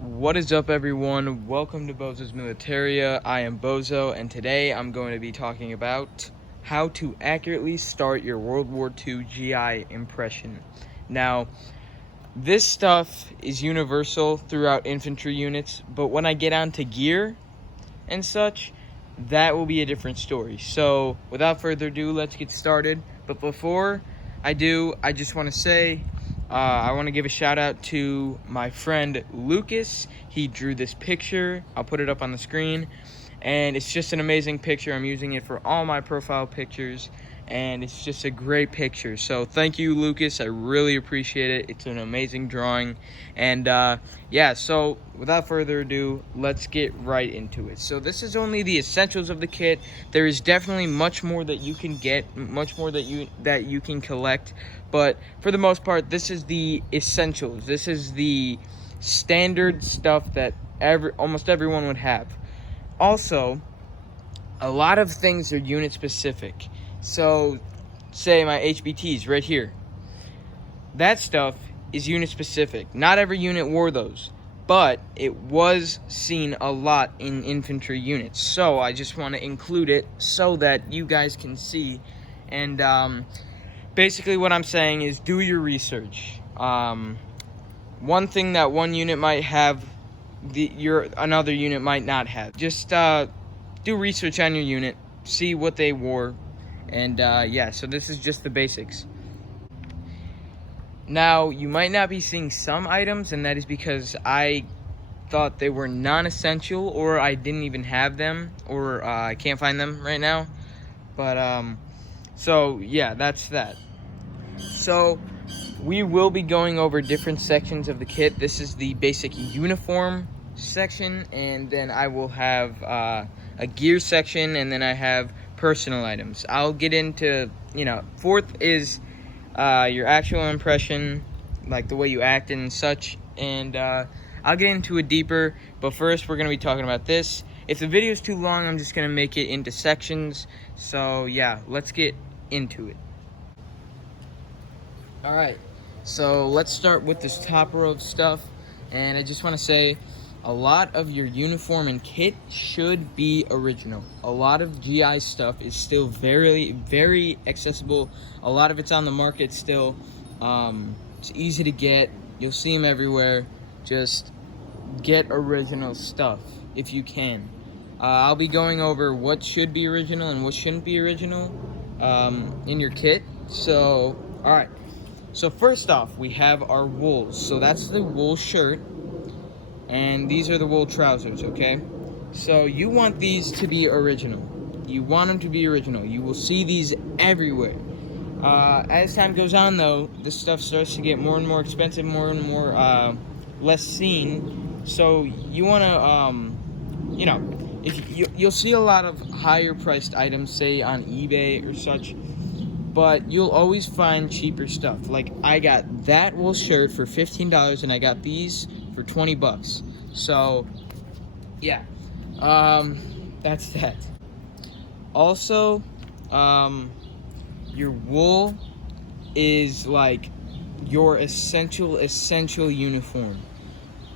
What is up, everyone? Welcome to Bozo's Militaria. I am Bozo, and today I'm going to be talking about how to accurately start your World War II GI impression. Now, this stuff is universal throughout infantry units, but when I get onto gear and such, that will be a different story. So, without further ado, let's get started. But before I do, I just want to say, I want to give a shout out to my friend Lucas. He drew this picture. I'll put it up on the screen. And it's just an amazing picture. I'm using it for all my profile pictures. And it's just a great picture. So thank you, Lucas. I really appreciate it. It's an amazing drawing. And yeah, so without further ado, let's get right into it. So this is only the essentials of the kit. There is definitely much more that you can get, much more that you can collect. But for the most part, this is the essentials. This is the standard stuff that almost everyone would have. Also, a lot of things are unit specific. So, say my HBTs right here. That stuff is unit specific. Not every unit wore those, but it was seen a lot in infantry units. So, I just want to include it so that you guys can see. And basically what I'm saying is do your research. One thing that one unit might have, another unit might not have. Just do research on your unit, see what they wore. And yeah, so this is just the basics. Now, you might not be seeing some items, and that is because I thought they were non-essential, or I didn't even have them, or I can't find them right now. But, so yeah, that's that. So, we will be going over different sections of the kit. This is the basic uniform section, and then I will have a gear section, and then I have personal items. I'll get into, fourth is your actual impression, like the way you act and such, and I'll get into it deeper, but first we're going to be talking about this. If the video is too long, I'm just going to make it into sections, so yeah, let's get into it. Alright, so let's start with this top row of stuff, and I just want to say, a lot of your uniform and kit should be original. A lot of GI stuff is still very, very accessible. A lot of it's on the market still. It's easy to get. You'll see them everywhere. Just get original stuff if you can. I'll be going over what should be original and what shouldn't be original in your kit. So, alright. So first off, we have our wools. So that's the wool shirt. And these are the wool trousers, okay? So you want these to be original. You want them to be original. You will see these everywhere. As time goes on, though, this stuff starts to get more and more expensive, more and more less seen. So you want to, you'll see a lot of higher priced items, say on eBay or such. But you'll always find cheaper stuff. Like, I got that wool shirt for $15, and I got these for $20. So, yeah. That's that. Also, your wool is like your essential uniform.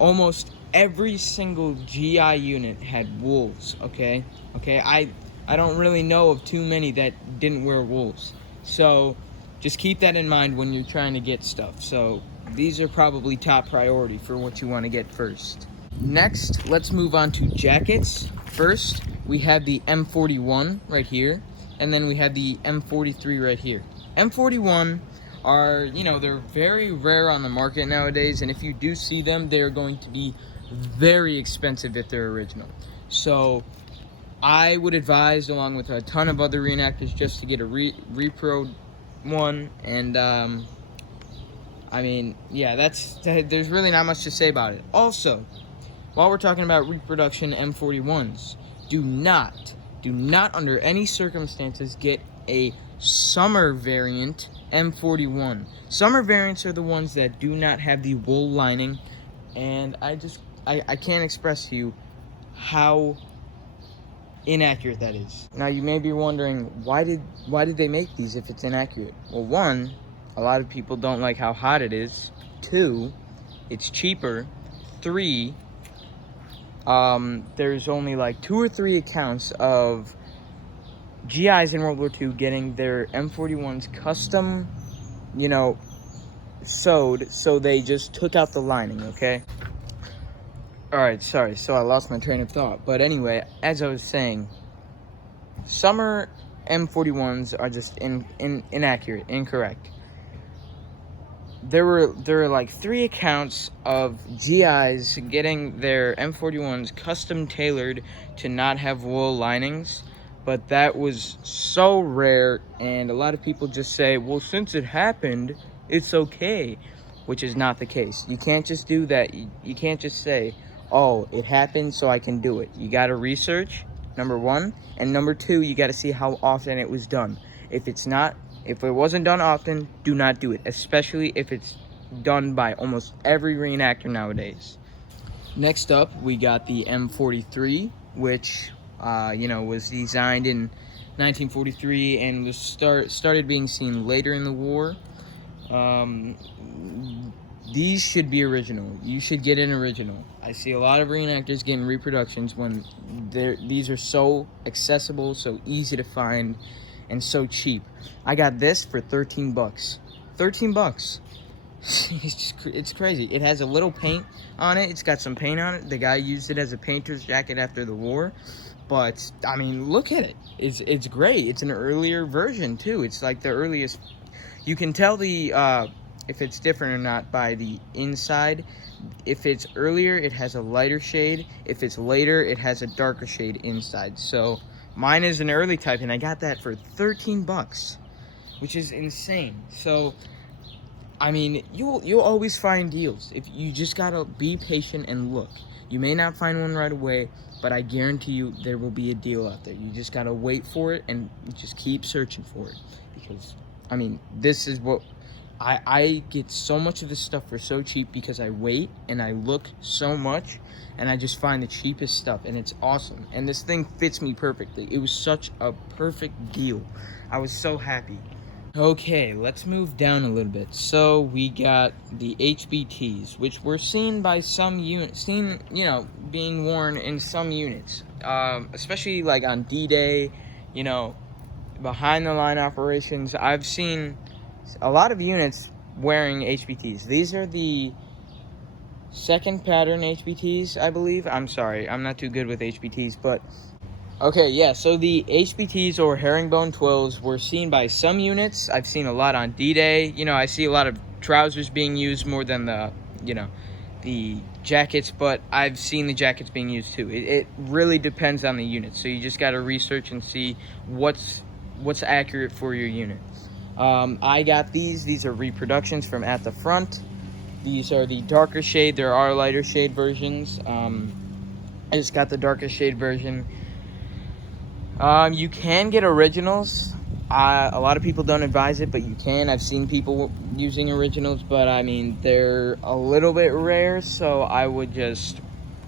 Almost every single GI unit had wools, okay? I don't really know of too many that didn't wear wools. So, just keep that in mind when you're trying to get stuff. So, these are probably top priority for what you want to get first. Next, let's move on to jackets. First, we have the M41 right here, and then we have the M43 right here. M41 are, they're very rare on the market nowadays, and if you do see them, they're going to be very expensive if they're original. So, I would advise, along with a ton of other reenactors, just to get a repro one, and I mean, yeah, there's really not much to say about it. Also, while we're talking about reproduction M41s, do not under any circumstances get a summer variant M41. Summer variants are the ones that do not have the wool lining, and I can't express to you how inaccurate that is. Now you may be wondering, why did they make these if it's inaccurate? Well, one, a lot of people don't like how hot it is. 2, it's cheaper. 3, there's only like 2 or 3 accounts of GIs in World War II getting their M41s custom, sewed, so they just took out the lining, okay? Alright, sorry, so I lost my train of thought. But anyway, as I was saying, summer M41s are just inaccurate, incorrect. There were like 3 accounts of GIs getting their M41s custom tailored to not have wool linings, but that was so rare, and a lot of people just say, well, since it happened, it's okay, which is not the case. You can't just do that. You can't just say, oh, it happened, so I can do it. You got to research, number 1, and number 2, you got to see how often it was done. If it wasn't done often, do not do it, especially if it's done by almost every reenactor nowadays. Next up, we got the M43, which was designed in 1943 and was started being seen later in the war. These should be original. You should get an original. I see a lot of reenactors getting reproductions when these are so accessible, so easy to find, and so cheap. I got this for 13 bucks. 13 bucks. It's crazy. It has a little paint on it. It's got some paint on it. The guy used it as a painter's jacket after the war. But, I mean, look at it. It's great. It's an earlier version, too. It's like the earliest. You can tell if it's different or not by the inside. If it's earlier, it has a lighter shade. If it's later, it has a darker shade inside. So mine is an early type, and I got that for 13 bucks, which is insane. So, I mean, you'll always find deals. If you just gotta be patient and look. You may not find one right away, but I guarantee you there will be a deal out there. You just gotta wait for it and just keep searching for it. Because, I mean, this is what I get so much of this stuff for so cheap because I wait and I look so much and I just find the cheapest stuff, and it's awesome. And this thing fits me perfectly. It was such a perfect deal. I was so happy. Okay, let's move down a little bit. So we got the HBTs, which were seen by some units, being worn in some units, especially like on D-Day, behind the line operations. I've seen a lot of units wearing HBTs. These are the second pattern HBTs, I believe. I'm sorry, I'm not too good with HBTs, but okay, yeah, so the HBTs or herringbone twills were seen by some units. I've seen a lot on D-Day. I see a lot of trousers being used more than the jackets, but I've seen the jackets being used too. It really depends on the unit, so you just got to research and see what's accurate for your unit. I got these. These are reproductions from at the front. These are the darker shade. There are lighter shade versions. I just got the darker shade version. You can get originals. A lot of people don't advise it, but you can. I've seen people using originals, but I mean, they're a little bit rare, so I would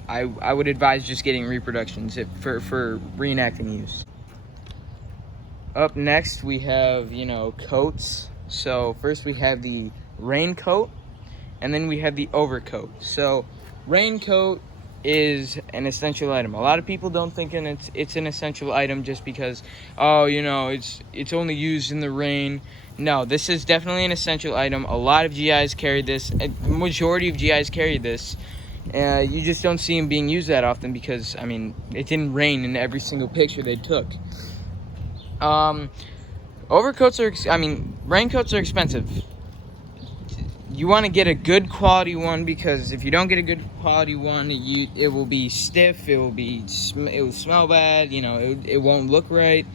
advise just getting reproductions for reenacting use. Up next, we have, coats. So first we have the raincoat, and then we have the overcoat. So raincoat is an essential item. A lot of people don't think it's an essential item just because, it's only used in the rain. No, this is definitely an essential item. A lot of GIs carry this. A majority of GIs carry this. You just don't see them being used that often because, I mean, it didn't rain in every single picture they took. Raincoats are expensive. You want to get a good quality one, because if you don't get a good quality one, it will be stiff, it will smell bad, it won't look right.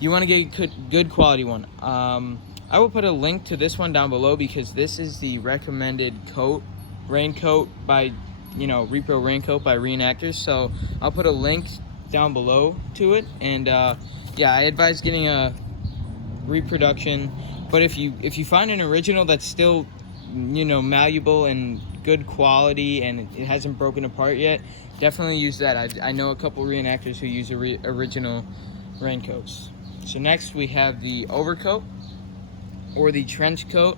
You want to get a good quality one. I will put a link to this one down below because this is the recommended raincoat by, Repro Raincoat by Reenactors. So I'll put a link down below to it, and I advise getting a reproduction. But if you find an original that's still, malleable and good quality and it hasn't broken apart yet, definitely use that. I know a couple reenactors who use original raincoats. So next we have the overcoat or the trench coat.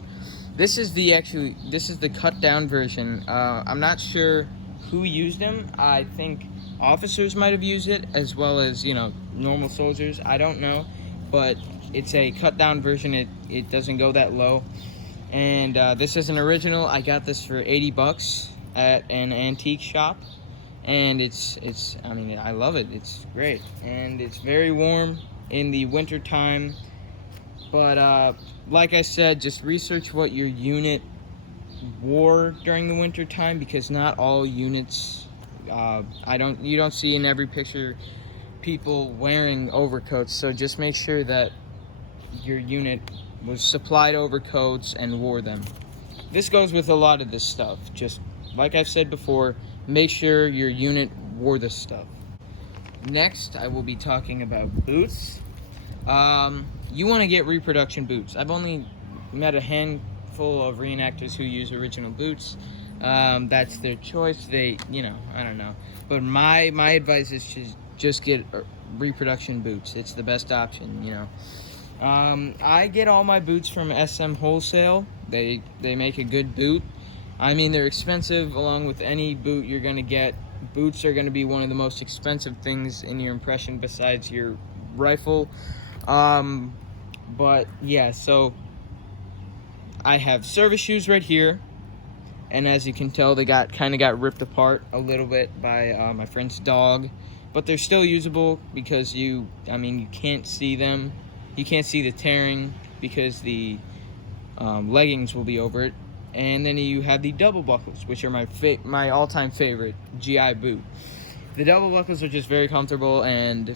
This is the cut down version. I'm not sure who used them. I think officers might have used it, as well as, you know, normal soldiers. I don't know, but it's a cut down version. It doesn't go that low. And this is an original. I got this for 80 bucks at an antique shop, and I mean, I love it. It's great, and it's very warm in the winter time. But like I said, just research what your unit wore during the winter time, because not all units, you don't see in every picture people wearing overcoats. So just make sure that your unit was supplied overcoats and wore them. This goes with a lot of this stuff. Just like I've said before, make sure your unit wore this stuff. Next, I will be talking about boots. You want to get reproduction boots. I've only met a handful of reenactors who use original boots. That's their choice. I don't know. But my advice is to just get reproduction boots. It's the best option, you know. I get all my boots from SM Wholesale. They make a good boot. I mean, they're expensive along with any boot you're going to get. Boots are going to be one of the most expensive things in your impression besides your rifle. But yeah, so I have service shoes right here. And as you can tell, they kind of got ripped apart a little bit by my friend's dog. But they're still usable because you can't see them. You can't see the tearing because the leggings will be over it. And then you have the double buckles, which are my all-time favorite GI boot. The double buckles are just very comfortable, and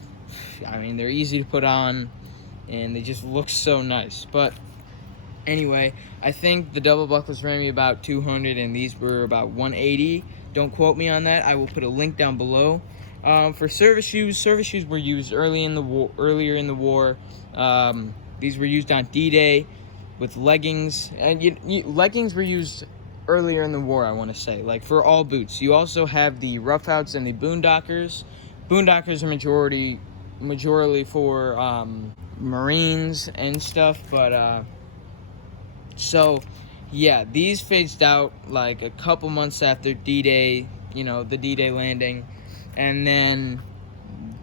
I mean, they're easy to put on, and they just look so nice. But anyway, I think the double buckles ran me about $200, and these were about $180. Don't quote me on that. I will put a link down below. For service shoes were used earlier in the war. These were used on D-Day with leggings, and leggings were used earlier in the war, I want to say, like for all boots. You also have the roughouts and the boondockers. Boondockers are majorly for Marines and stuff, but so yeah, these phased out like a couple months after D-Day, the D-Day landing, and then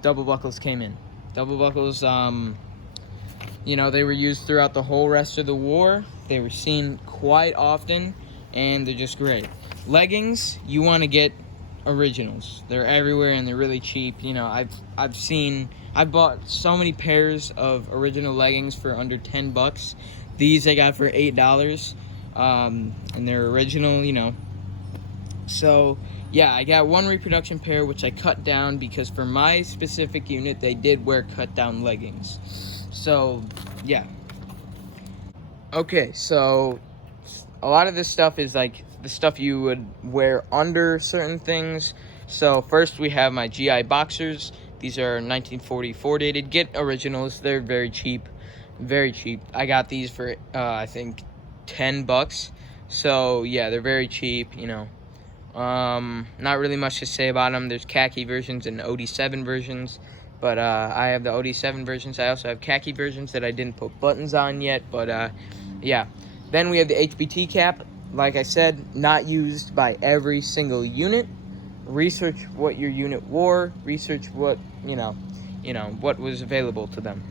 double buckles came in. Double buckles, they were used throughout the whole rest of the war. They were seen quite often, and they're just great. Leggings, you want to get originals. They're everywhere, and they're really cheap. I've bought so many pairs of original leggings for under 10 bucks. These I got for $8, and they're original, So, yeah, I got one reproduction pair, which I cut down because for my specific unit, they did wear cut-down leggings. So, yeah. Okay, so a lot of this stuff is like the stuff you would wear under certain things. So first we have my GI boxers. These are 1944 dated. Get originals. They're very cheap. Very cheap. I got these for, I think, 10 bucks. So, yeah, they're very cheap, Not really much to say about them. There's khaki versions and OD7 versions. But I have the OD7 versions. I also have khaki versions that I didn't put buttons on yet. But, yeah. Then we have the HBT cap. Like I said, not used by every single unit. Research what your unit wore. Research what, what was available to them.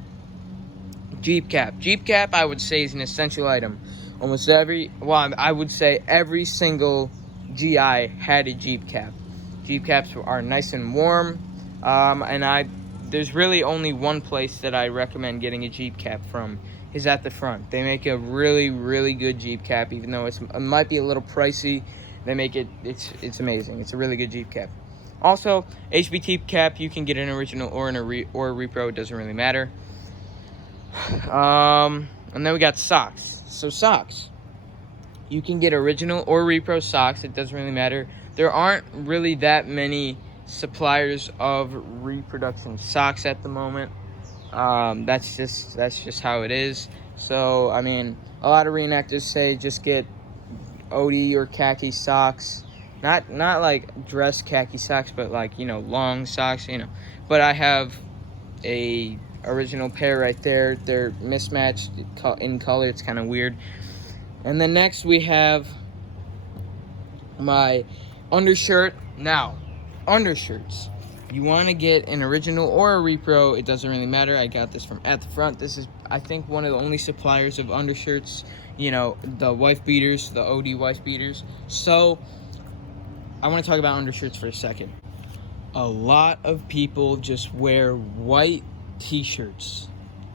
Jeep cap. Jeep cap, I would say, is an essential item. I would say every single GI had a Jeep cap. Jeep caps are nice and warm. There's really only one place that I recommend getting a Jeep cap from, is at the front. They make a really, really good Jeep cap, even though it might be a little pricey. They make it's amazing. It's a really good Jeep cap. Also, HBT cap, you can get an original or a repro. It doesn't really matter. And then we got socks. So socks, you can get original or repro socks. It doesn't really matter. There aren't really that many suppliers of reproduction socks at the moment. That's just how it is. So I mean, a lot of reenactors say just get OD or khaki socks, not like dress khaki socks, but like long socks. But I have a original pair right there. They're mismatched in color. It's kind of weird. And then next we have my undershirt. Now, undershirts. You want to get an original or a repro. It doesn't really matter. I got this from At the Front. This is, I think, one of the only suppliers of undershirts, you know, the wife beaters, the OD wife beaters. So I want to talk about undershirts for a second. A lot of people just wear white t-shirts,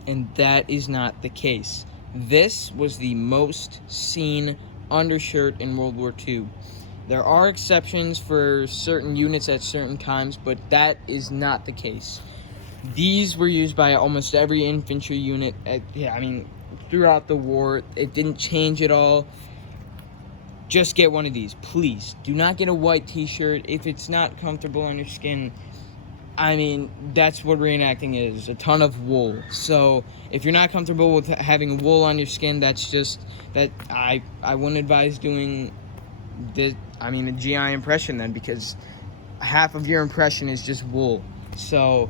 and that is not the case. This was the most seen undershirt in World War II. There are exceptions for certain units at certain times, but that is not the case. These were used by almost every infantry unit throughout the war. It didn't change at all. Just get one of these, please. Do not get a white t-shirt if it's not comfortable on your skin. I mean, that's what reenacting is, a ton of wool. So if you're not comfortable with having wool on your skin, that's just, that I wouldn't advise doing this, a GI impression then, because half of your impression is just wool. So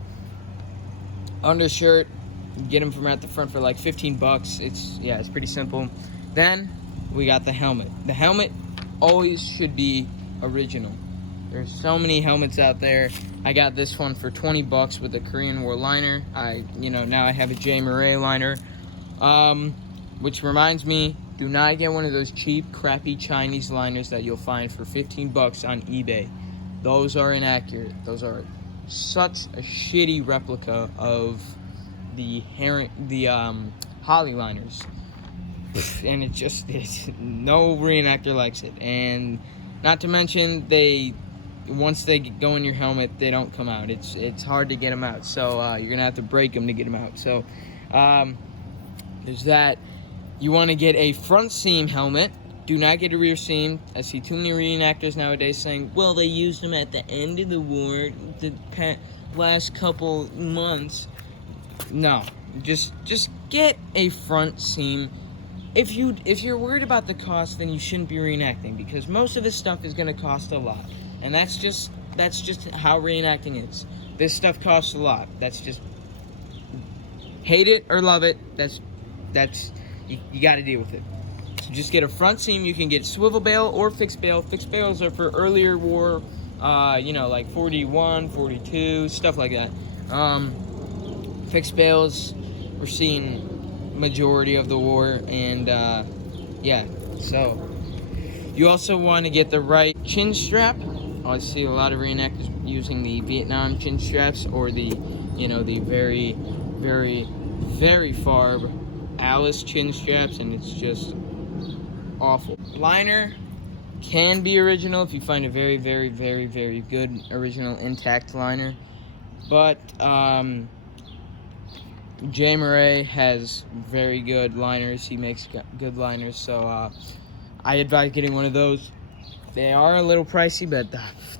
undershirt, get them from At the Front for like 15 bucks. It's pretty simple. Then we got the helmet. The helmet always should be original. There's so many helmets out there. I got this one for 20 bucks with a Korean War liner. Now I have a WWII liner. Which reminds me, do not get one of those cheap, crappy Chinese liners that you'll find for 15 bucks on eBay. Those are inaccurate. Those are such a shitty replica of the Holly liners. And it's no reenactor likes it. And not to mention, once they go in your helmet, they don't come out. It's hard to get them out. So you're gonna have to break them to get them out. So there's that. You want to get a front seam helmet. Do not get a rear seam. I see too many reenactors nowadays saying, well, they used them at the end of the war, the last couple months. No, just get a front seam. If you're worried about the cost, then you shouldn't be reenacting, because most of this stuff is going to cost a lot, and that's just how reenacting is. This stuff costs a lot. That's just, hate it or love it. That's you got to deal with it. So just get a front seam. You can get swivel bail or fixed bail. Fixed bails are for earlier war, like 41, 42, stuff like that. Fixed bails, we're seeing majority of the war, and so you also want to get the right chin strap. I see a lot of reenactors using the Vietnam chin straps, or the very, very, very far Alice chin straps, and it's just awful. Liner can be original if you find a very, very, very, very good original intact liner, but WWII has very good liners. He makes good liners, so I advise getting one of those. They are a little pricey, but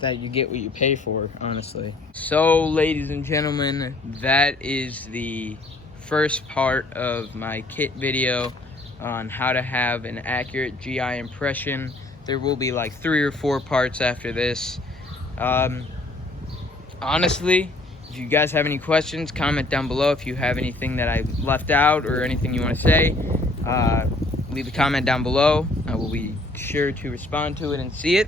that you get what you pay for, honestly. So, ladies and gentlemen, that is the first part of my kit video on how to have an accurate GI impression. There will be like 3 or 4 parts after this. Honestly, if you guys have any questions, comment down below. If you have anything that I left out or anything you want to say, leave a comment down below. I will be sure to respond to it and see it.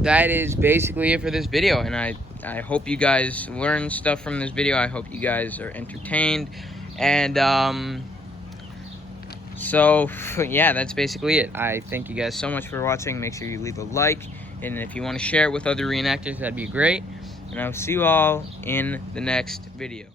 That is basically it for this video, and I hope you guys learned stuff from this video. I hope you guys are entertained, and so yeah, that's basically it. I thank you guys so much for watching. Make sure you leave a like, and if you want to share it with other reenactors, that'd be great. And I'll see you all in the next video.